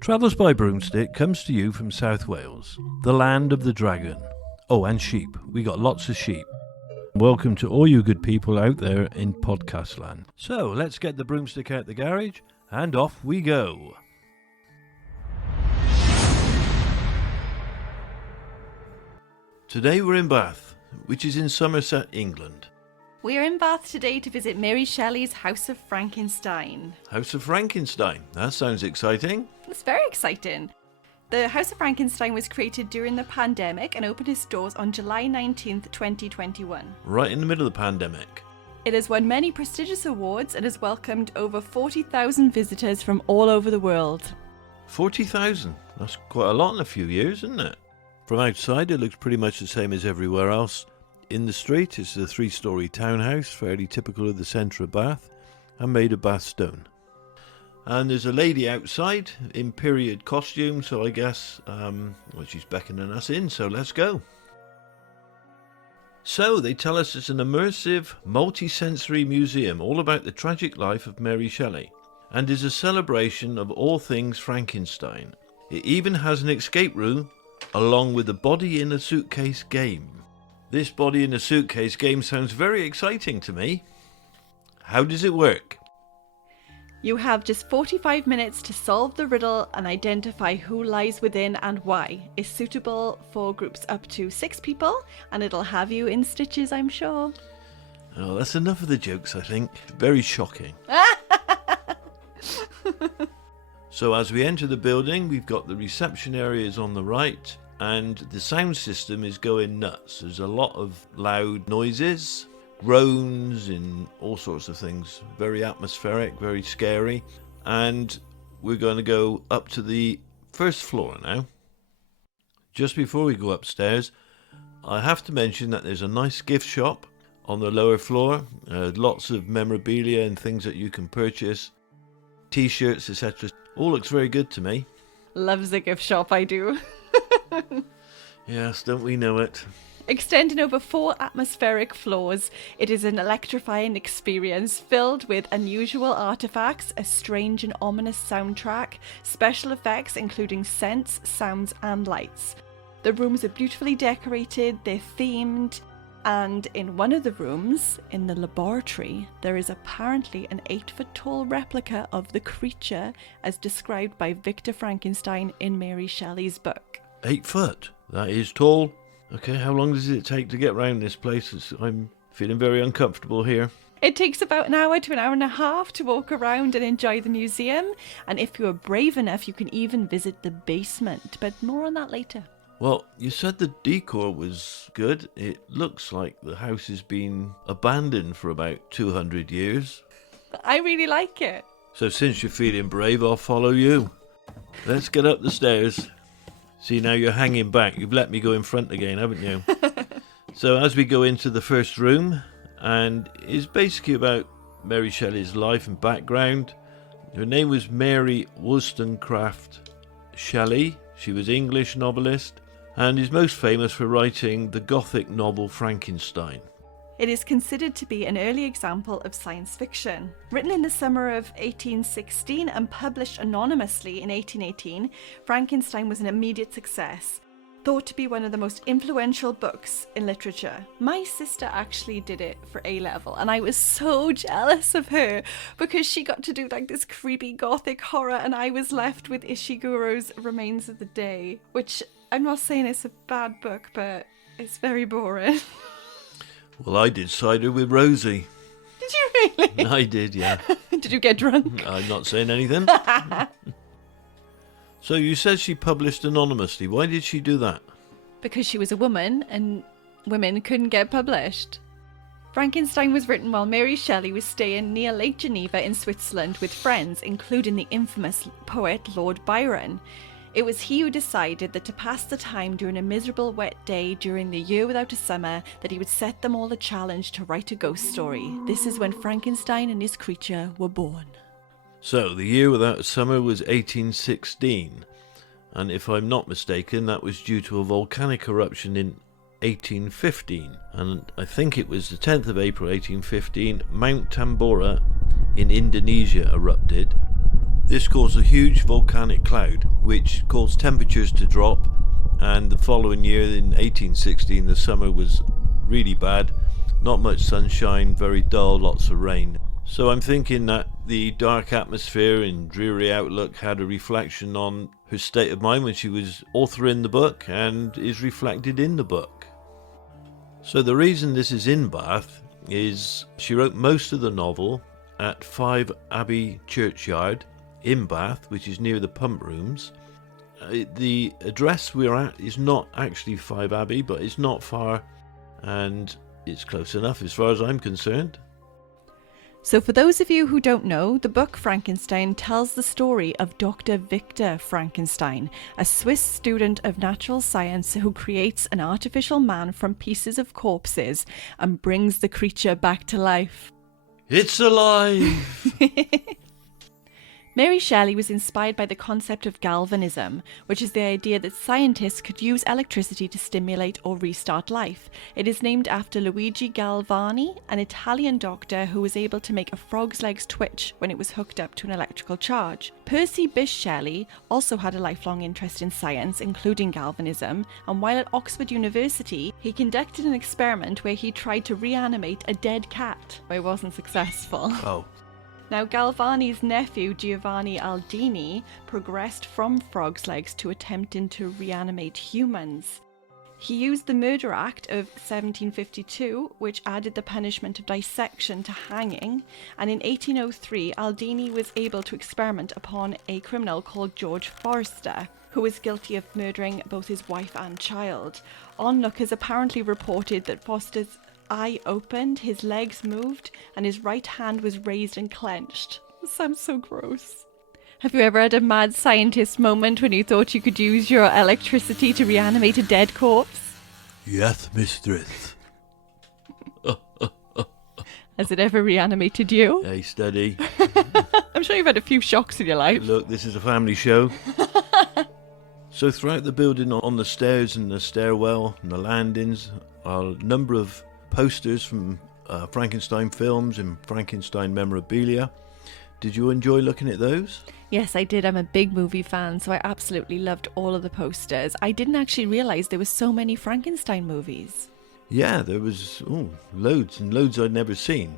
Travels by Broomstick comes to you from South Wales, the land of the dragon. Oh, and sheep. We got lots of sheep. Welcome to all you good people out there in podcast land. So, let's get the broomstick out the garage, and off we go. Today we're in Bath, which is in Somerset, England. We're in Bath today to visit Mary Shelley's House of Frankenstein. House of Frankenstein. That sounds exciting. It's very exciting. The House of Frankenstein was created during the pandemic and opened its doors on July 19th, 2021. Right in the middle of the pandemic. It has won many prestigious awards and has welcomed over 40,000 visitors from all over the world. 40,000? That's quite a lot in a few years, isn't it? From outside, it looks pretty much the same as everywhere else. In the street, it's a 3-storey townhouse, fairly typical of the centre of Bath, and made of Bath stone. And there's a lady outside in period costume, so I guess she's beckoning us in, so let's go. So, they tell us it's an immersive, multi-sensory museum all about the tragic life of Mary Shelley, and is a celebration of all things Frankenstein. It even has an escape room, along with a body in a suitcase game. This body in a suitcase game sounds very exciting to me. How does it work? You have just 45 minutes to solve the riddle and identify who lies within and why. It's suitable for groups up to 6 people, and it'll have you in stitches, I'm sure. Oh, that's enough of the jokes, I think. Very shocking. So as we enter the building, we've got the reception areas on the right, and the sound system is going nuts. There's a lot of loud noises, groans and all sorts of things. Very atmospheric, very scary. And we're going to go up to the first floor now. Just before we go upstairs, I have to mention that there's a nice gift shop on the lower floor. Lots of memorabilia and things that you can purchase. T-shirts, etc. All looks very good to me. Loves the gift shop, I do. Yes, don't we know it? Extending over 4 atmospheric floors, it is an electrifying experience filled with unusual artifacts, a strange and ominous soundtrack, special effects including scents, sounds and lights. The rooms are beautifully decorated, they're themed, and in one of the rooms, in the laboratory, there is apparently an 8-foot-tall replica of the creature as described by Victor Frankenstein in Mary Shelley's book. 8 foot? That is tall. Okay, how long does it take to get round this place? I'm feeling very uncomfortable here. It takes about an hour to an hour and a half to walk around and enjoy the museum, and if you are brave enough, you can even visit the basement, but more on that later. Well, you said the decor was good. It looks like the house has been abandoned for about 200 years. I really like it. So since you're feeling brave, I'll follow you. Let's get up the stairs. See, now you're hanging back. You've let me go in front again, haven't you? So as we go into the first room, and it's basically about Mary Shelley's life and background. Her name was Mary Wollstonecraft Shelley. She was an English novelist and is most famous for writing the Gothic novel Frankenstein. It is considered to be an early example of science fiction. Written in the summer of 1816 and published anonymously in 1818, Frankenstein was an immediate success, thought to be one of the most influential books in literature. My sister actually did it for A-level, and I was so jealous of her because she got to do like this creepy gothic horror, and I was left with Ishiguro's Remains of the Day, which I'm not saying it's a bad book, but it's very boring. Well, I did cider with Rosie. Did you really? I did, yeah. Did you get drunk? I'm not saying anything. So you said she published anonymously. Why did she do that? Because she was a woman and women couldn't get published. Frankenstein was written while Mary Shelley was staying near Lake Geneva in Switzerland with friends, including the infamous poet Lord Byron. It was he who decided that to pass the time during a miserable wet day during the year without a summer, that he would set them all a challenge to write a ghost story. This is when Frankenstein and his creature were born. So, the year without a summer was 1816, and if I'm not mistaken, that was due to a volcanic eruption in 1815, and I think it was the 10th of April 1815, Mount Tambora in Indonesia erupted. This caused a huge volcanic cloud, which caused temperatures to drop, and the following year, in 1816, the summer was really bad. Not much sunshine, very dull, lots of rain. So I'm thinking that the dark atmosphere and dreary outlook had a reflection on her state of mind when she was authoring the book, and is reflected in the book. So the reason this is in Bath is she wrote most of the novel at 5 Abbey Churchyard in Bath, which is near the pump rooms. The address we're at is not actually 5 Abbey, but it's not far, and it's close enough as far as I'm concerned. So for those of you who don't know, the book Frankenstein tells the story of Dr. Victor Frankenstein, a Swiss student of natural science who creates an artificial man from pieces of corpses and brings the creature back to life. It's alive! Mary Shelley was inspired by the concept of galvanism, which is the idea that scientists could use electricity to stimulate or restart life. It is named after Luigi Galvani, an Italian doctor who was able to make a frog's legs twitch when it was hooked up to an electrical charge. Percy Bysshe Shelley also had a lifelong interest in science, including galvanism, and while at Oxford University, he conducted an experiment where he tried to reanimate a dead cat, but it wasn't successful. Oh. Now, Galvani's nephew, Giovanni Aldini, progressed from frog's legs to attempting to reanimate humans. He used the Murder Act of 1752, which added the punishment of dissection to hanging, and in 1803, Aldini was able to experiment upon a criminal called George Forster, who was guilty of murdering both his wife and child. Onlookers apparently reported that Forster's eye opened, his legs moved, and his right hand was raised and clenched. This sounds so gross. Have you ever had a mad scientist moment when you thought you could use your electricity to reanimate a dead corpse? Yes, mistress. Has it ever reanimated you? Hey, steady. I'm sure you've had a few shocks in your life. Look, this is a family show. So throughout the building, on the stairs and the stairwell and the landings, are a number of posters from Frankenstein films and Frankenstein memorabilia. Did you enjoy looking at those? Yes, I did. I'm a big movie fan, so I absolutely loved all of the posters. I didn't actually realise there were so many Frankenstein movies. Yeah, there was loads and loads I'd never seen.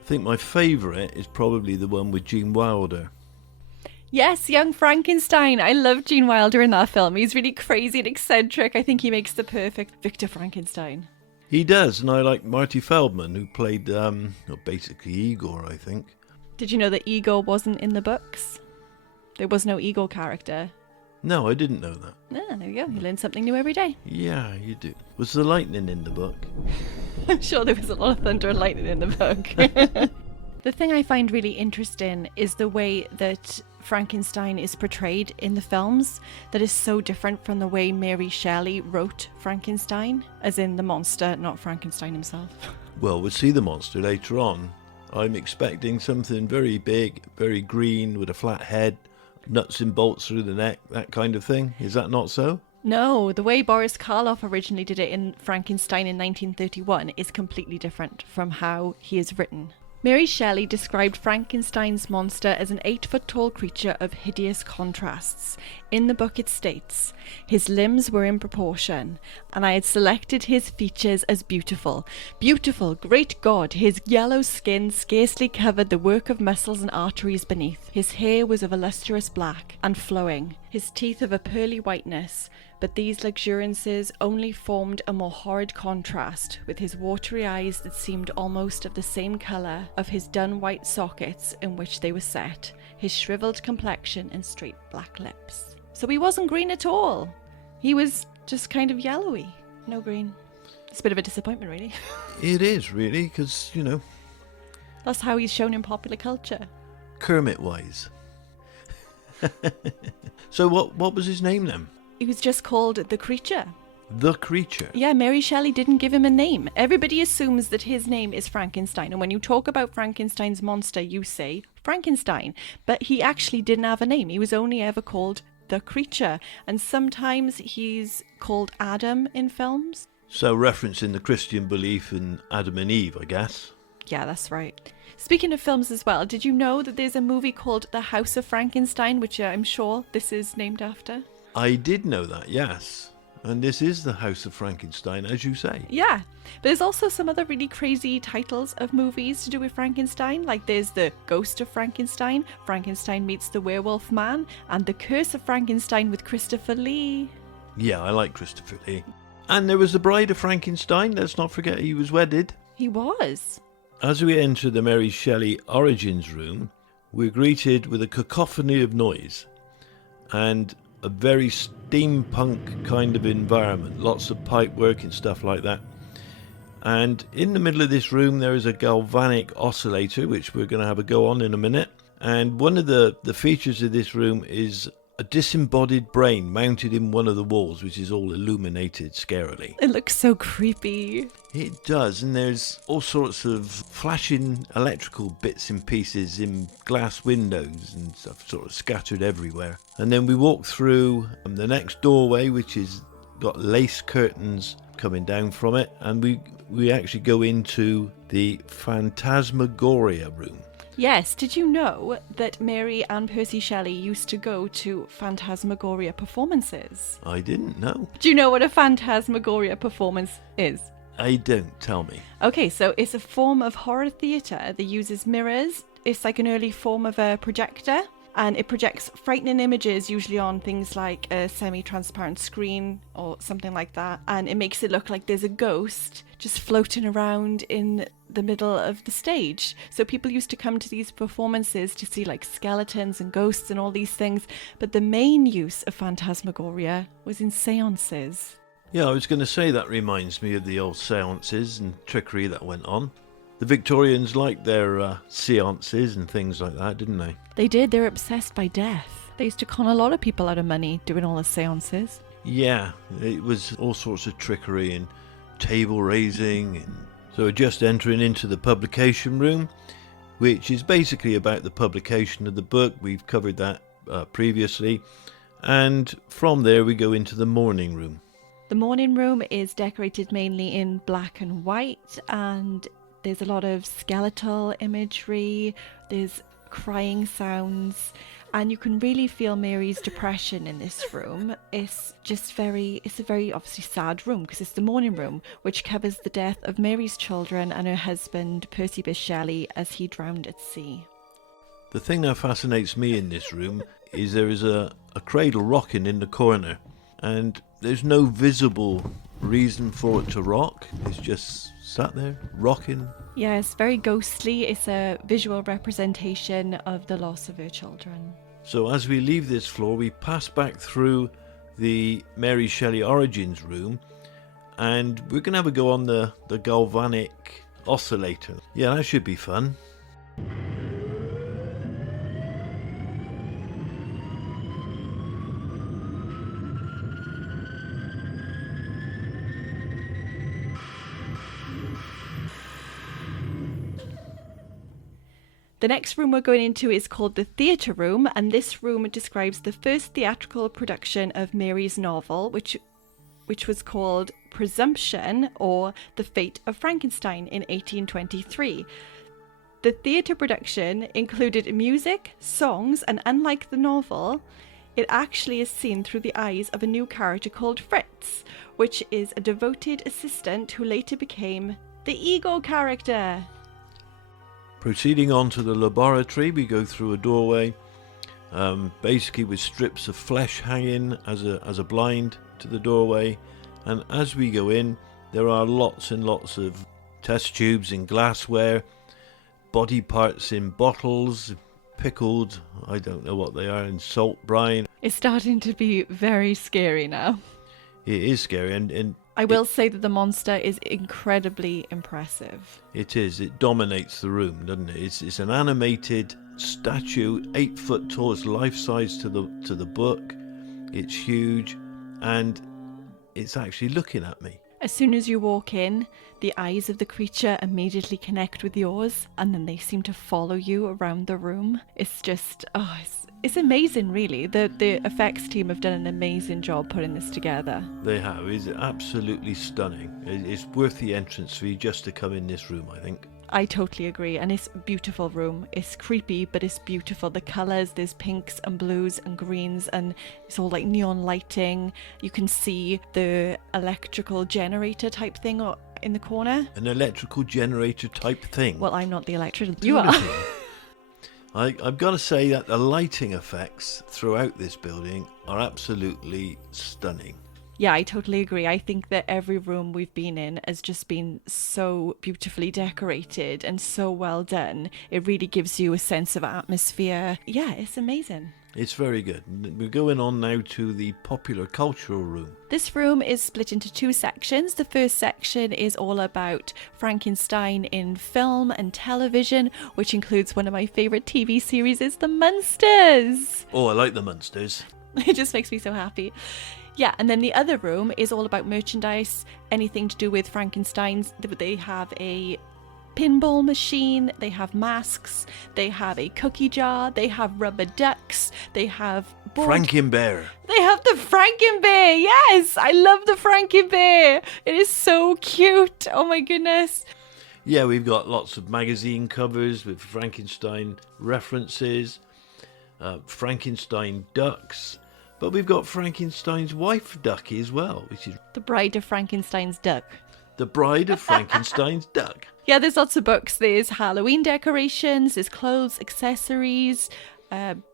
I think my favourite is probably the one with Gene Wilder. Yes, young Frankenstein. I love Gene Wilder in that film. He's really crazy and eccentric. I think he makes the perfect Victor Frankenstein. He does, and I like Marty Feldman, who played basically Igor, I think. Did you know that Igor wasn't in the books? There was no Igor character. No, I didn't know that. Ah, there you go. You learn something new every day. Yeah, you do. Was the lightning in the book? I'm sure there was a lot of thunder and lightning in the book. The thing I find really interesting is the way that Frankenstein is portrayed in the films that is so different from the way Mary Shelley wrote Frankenstein, as in the monster, not Frankenstein himself. Well, we'll see the monster later on. I'm expecting something very big, very green, with a flat head, nuts and bolts through the neck, that kind of thing. Is that not so? No, the way Boris Karloff originally did it in Frankenstein in 1931 is completely different from how he is written. Mary Shelley described Frankenstein's monster as an 8-foot-tall creature of hideous contrasts. In the book it states, "His limbs were in proportion, and I had selected his features as beautiful. Beautiful, great God, his yellow skin scarcely covered the work of muscles and arteries beneath. His hair was of a lustrous black and flowing, his teeth of a pearly whiteness, but these luxuriances only formed a more horrid contrast with his watery eyes that seemed almost of the same colour of his dun white sockets in which they were set, his shrivelled complexion and straight black lips." So he wasn't green at all. He was just kind of yellowy. No green. It's a bit of a disappointment, really. It is, really, because, That's how he's shown in popular culture. Kermit-wise. So what was his name then? He was just called the Creature. The Creature? Yeah, Mary Shelley didn't give him a name. Everybody assumes that his name is Frankenstein, and when you talk about Frankenstein's monster, you say Frankenstein. But he actually didn't have a name. He was only ever called the Creature, and sometimes he's called Adam in films. So referencing the Christian belief in Adam and Eve, I guess. Yeah, that's right. Speaking of films as well, did you know that there's a movie called The House of Frankenstein, which I'm sure this is named after? I did know that, yes. And this is the House of Frankenstein, as you say. Yeah, but there's also some other really crazy titles of movies to do with Frankenstein, like there's The Ghost of Frankenstein, Frankenstein Meets the Werewolf Man, and The Curse of Frankenstein with Christopher Lee. Yeah, I like Christopher Lee. And there was the Bride of Frankenstein. Let's not forget he was wedded. He was. As we enter the Mary Shelley Origins room, we're greeted with a cacophony of noise and a very steampunk kind of environment. Lots of pipe work and stuff like that. And in the middle of this room, there is a galvanic oscillator, which we're going to have a go on in a minute. And one of the features of this room is a disembodied brain mounted in one of the walls, which is all illuminated scarily. It looks so creepy. It does, and there's all sorts of flashing electrical bits and pieces in glass windows and stuff sort of scattered everywhere. And then we walk through the next doorway, which is got lace curtains coming down from it, and we actually go into the Phantasmagoria room. Yes, did you know that Mary and Percy Shelley used to go to Phantasmagoria performances? I didn't know. Do you know what a Phantasmagoria performance is? I don't. Tell me. Okay, so it's a form of horror theatre that uses mirrors. It's like an early form of a projector, and it projects frightening images, usually on things like a semi-transparent screen or something like that, and it makes it look like there's a ghost just floating around in the middle of the stage. So people used to come to these performances to see like skeletons and ghosts and all these things, but the main use of Phantasmagoria was in seances. Yeah, I was going to say that reminds me of the old seances and trickery that went on. The Victorians liked their seances and things like that, didn't they? They did. They were obsessed by death. They used to con a lot of people out of money doing all the seances. Yeah, it was all sorts of trickery and table raising. So we're just entering into the publication room, which is basically about the publication of the book. We've covered that previously. And from there we go into the morning room. The morning room is decorated mainly in black and white, and there's a lot of skeletal imagery, there's crying sounds, and you can really feel Mary's depression in this room. It's a very obviously sad room because it's the morning room, which covers the death of Mary's children and her husband, Percy Bysshe Shelley, as he drowned at sea. The thing that fascinates me in this room is there is a cradle rocking in the corner, and there's no visible reason for it to rock. It's just sat there rocking. Yeah, it's very ghostly. It's a visual representation of the loss of her children. So as we leave this floor, we pass back through the Mary Shelley Origins room, and we're going to have a go on the galvanic oscillator. Yeah, that should be fun. The next room we're going into is called the theatre room, and this room describes the first theatrical production of Mary's novel, which was called Presumption, or The Fate of Frankenstein, in 1823. The theatre production included music, songs, and unlike the novel, it actually is seen through the eyes of a new character called Fritz, which is a devoted assistant who later became the ego character. Proceeding on to the laboratory, we go through a doorway, basically with strips of flesh hanging as a blind to the doorway. And as we go in, there are lots and lots of test tubes in glassware, body parts in bottles, pickled, I don't know what they are, in salt brine. It's starting to be very scary now. It is scary, and I will say that the monster is incredibly impressive. It is. It dominates the room, doesn't it? It's an animated statue, 8 foot tall. It's life size to the book. It's huge, and it's actually looking at me. As soon as you walk in, the eyes of the creature immediately connect with yours, and then they seem to follow you around the room. It's just, It's amazing, really. The effects team have done an amazing job putting this together. They have. It's absolutely stunning. It's worth the entrance fee just to come in this room, I think. I totally agree, and it's a beautiful room. It's creepy, but it's beautiful. The colours, there's pinks and blues and greens, and it's all like neon lighting. You can see the electrical generator type thing in the corner. An electrical generator type thing. Well, I'm not the electrician. You are. I've got to say that the lighting effects throughout this building are absolutely stunning. Yeah, I totally agree. I think that every room we've been in has just been so beautifully decorated and so well done. It really gives you a sense of atmosphere. Yeah, it's amazing. It's very good. We're going on now to the popular cultural room. This room is split into two sections. The first section is all about Frankenstein in film and television, which includes one of my favourite TV series, is The Munsters. Oh, I like The Munsters. It just makes me so happy. Yeah, and then the other room is all about merchandise, anything to do with Frankenstein's. They have a pinball machine, they have masks, they have a cookie jar, they have rubber ducks, they have Frankenbear. They have the Frankenbear. Yes, I love the Frankenbear. It is so cute. Oh my goodness. Yeah, we've got lots of magazine covers with Frankenstein references, Frankenstein ducks, but we've got Frankenstein's wife ducky as well, which is The Bride of Frankenstein's Duck. The Bride of Frankenstein's Duck. Yeah, there's lots of books. There's Halloween decorations, there's clothes, accessories,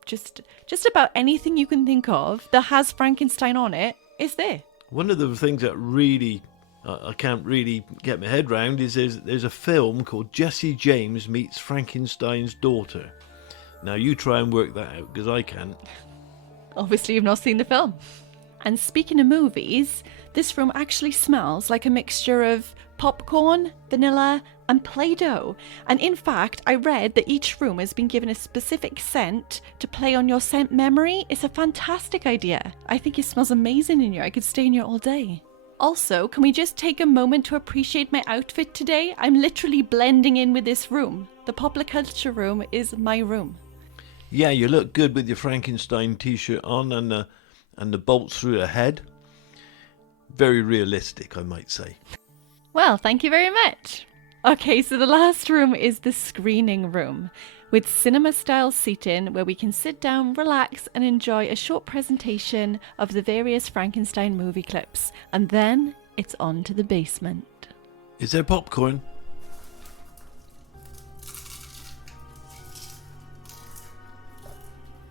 just about anything you can think of that has Frankenstein on it is there. One of the things that really I can't really get my head round is there's a film called Jesse James Meets Frankenstein's Daughter. Now you try and work that out, because I can't. Obviously you've not seen the film. And speaking of movies, this room actually smells like a mixture of popcorn, vanilla, and Play-Doh. And in fact, I read that each room has been given a specific scent to play on your scent memory. It's a fantastic idea. I think it smells amazing in here. I could stay in here all day. Also, can we just take a moment to appreciate my outfit today? I'm literally blending in with this room. The popular culture room is my room. Yeah, you look good with your Frankenstein t-shirt on and the bolts through the head. Very realistic, I might say. Well, thank you very much. Okay, so the last room is the screening room, with cinema-style seating where we can sit down, relax, and enjoy a short presentation of the various Frankenstein movie clips. And then it's on to the basement. Is there popcorn?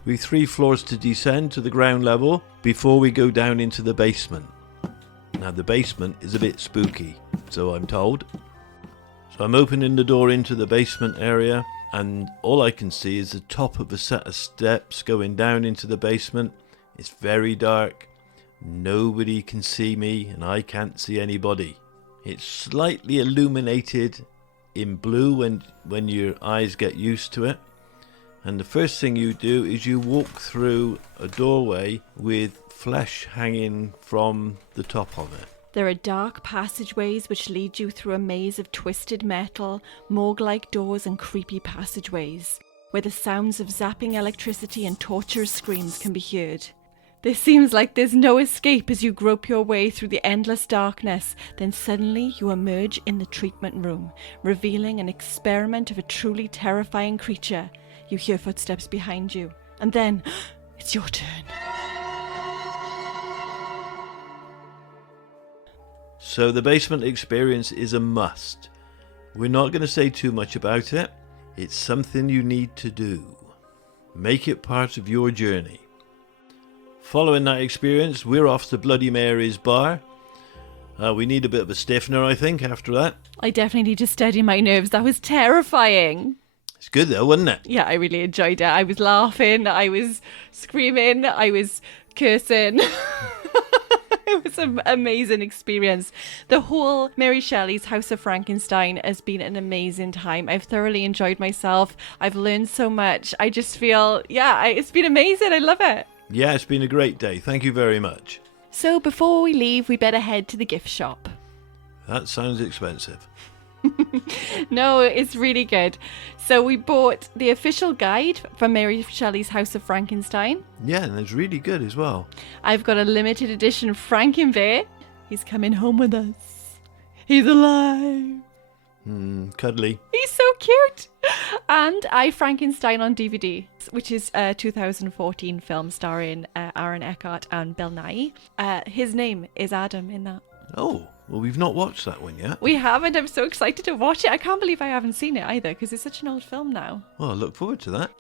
We've 3 floors to descend to the ground level before we go down into the basement. Now the basement is a bit spooky, so I'm told. So I'm opening the door into the basement area, and all I can see is the top of a set of steps going down into the basement. It's very dark. Nobody can see me, and I can't see anybody. It's slightly illuminated in blue when your eyes get used to it. And the first thing you do is you walk through a doorway with flesh hanging from the top of it. There are dark passageways which lead you through a maze of twisted metal, morgue-like doors and creepy passageways, where the sounds of zapping electricity and torturous screams can be heard. This seems like there's no escape as you grope your way through the endless darkness. Then suddenly you emerge in the treatment room, revealing an experiment of a truly terrifying creature. You hear footsteps behind you, and then it's your turn. So the basement experience is a must. We're not going to say too much about it. It's something you need to do. Make it part of your journey. Following that experience, we're off to Bloody Mary's bar. We need a bit of a stiffener, I think, after that. I definitely need to steady my nerves. That was terrifying. It's good though, wasn't it? Yeah, I really enjoyed it. I was laughing, I was screaming, I was cursing. It was an amazing experience. The whole Mary Shelley's House of Frankenstein has been an amazing time. I've thoroughly enjoyed myself. I've learned so much. I just feel, it's been amazing. I love it. Yeah, it's been a great day. Thank you very much. So before we leave, we better head to the gift shop. That sounds expensive. No, it's really good. So we bought the official guide from Mary Shelley's House of Frankenstein. Yeah, and it's really good as well. I've got a limited edition Frankenbear. He's coming home with us. He's alive. Cuddly. He's so cute. And I Frankenstein on DVD, which is a 2014 film starring Aaron Eckhart and Bill Nighy. His name is Adam in that. Oh, well, we've not watched that one yet. We haven't. I'm so excited to watch it. I can't believe I haven't seen it either because it's such an old film now. Well, I look forward to that.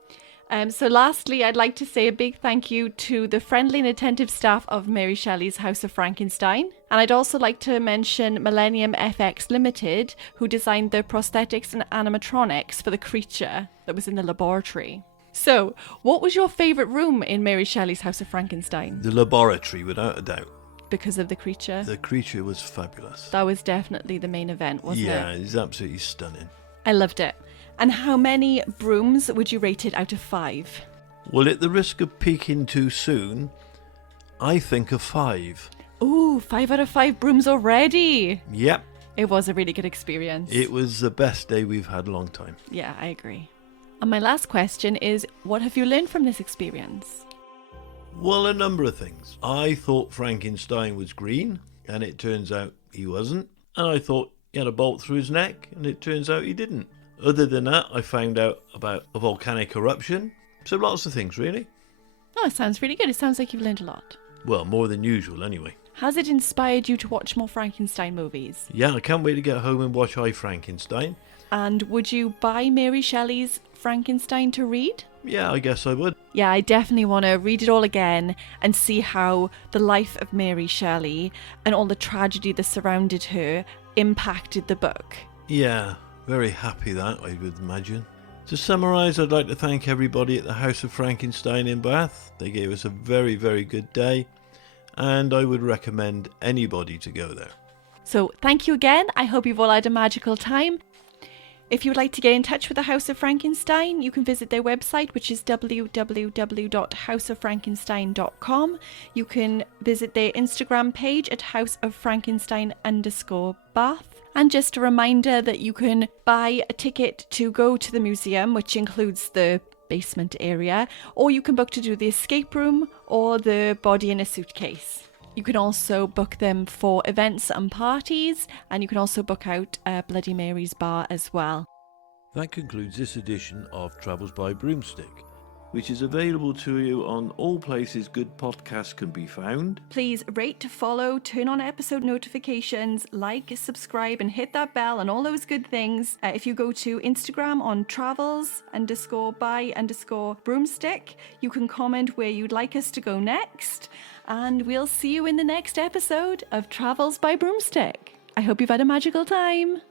So lastly, I'd like to say a big thank you to the friendly and attentive staff of Mary Shelley's House of Frankenstein. And I'd also like to mention Millennium FX Limited, who designed the prosthetics and animatronics for the creature that was in the laboratory. So, what was your favourite room in Mary Shelley's House of Frankenstein? The laboratory, without a doubt. Because of the creature? The creature was fabulous. That was definitely the main event, wasn't it? Yeah, it's absolutely stunning. I loved it. And how many brooms would you rate it out of 5? Well, at the risk of peaking too soon, I think a 5. Ooh, 5 out of 5 brooms already. Yep. It was a really good experience. It was the best day we've had a long time. Yeah, I agree. And my last question is, what have you learned from this experience? Well, a number of things. I thought Frankenstein was green, and it turns out he wasn't. And I thought he had a bolt through his neck, and it turns out he didn't. Other than that, I found out about a volcanic eruption. So lots of things, really. Oh, it sounds really good. It sounds like you've learned a lot. Well, more than usual, anyway. Has it inspired you to watch more Frankenstein movies? Yeah, I can't wait to get home and watch I, Frankenstein. And would you buy Mary Shelley's Frankenstein to read? Yeah, I guess I would. Yeah, I definitely want to read it all again and see how the life of Mary Shelley and all the tragedy that surrounded her impacted the book. Yeah, very happy that, I would imagine. To summarise, I'd like to thank everybody at the House of Frankenstein in Bath. They gave us a very, very good day, and I would recommend anybody to go there. So thank you again. I hope you've all had a magical time. If you would like to get in touch with the House of Frankenstein, you can visit their website, which is www.houseoffrankenstein.com. You can visit their Instagram page at houseoffrankenstein_Bath. And just a reminder that you can buy a ticket to go to the museum, which includes the basement area, or you can book to do the escape room or the body in a suitcase. You can also book them for events and parties, and you can also book out Bloody Mary's bar as well. That concludes this edition of Travels by Broomstick, which is available to you on all places good podcasts can be found. Please rate, follow, turn on episode notifications, like, subscribe, and hit that bell and all those good things. If you go to Instagram on travels_by_broomstick, you can comment where you'd like us to go next. And we'll see you in the next episode of Travels by Broomstick. I hope you've had a magical time.